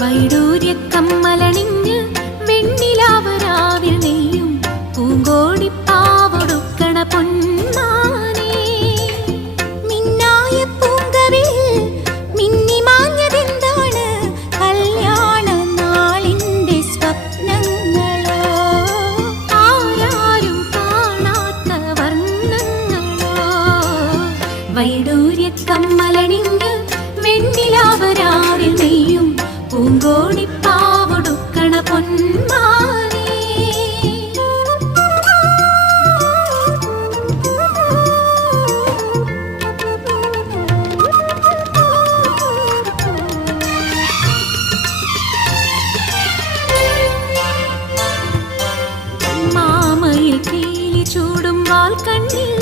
വൈഡൂര്യക്കമ്മലണിഞ്ഞ് വെണ്ണിലാവരാവിൽ നെയ്യും പൂങ്കോടിപ്പാവൊടുക്കണ പൊന്മാനേ. മിന്നായ പൂങ്കവിൽ മിന്നിമാഞ്ഞതെന്താണ്? കല്യാണ നാളിന്റെ സ്വപ്നങ്ങളോ, ആരാരും കാണാത്ത വർണ്ണങ്ങളോ. വൈഡൂര്യക്കമ്മലണിഞ്ഞ് വെണ്ണിലാവരാവിൽ നെയ്യും പൂങ്കോടിപ്പാവൊടുക്കണ പൊന്മാനേ. മാമയിൽ പീലി ചൂടും വാൽക്കണ്ണിൽ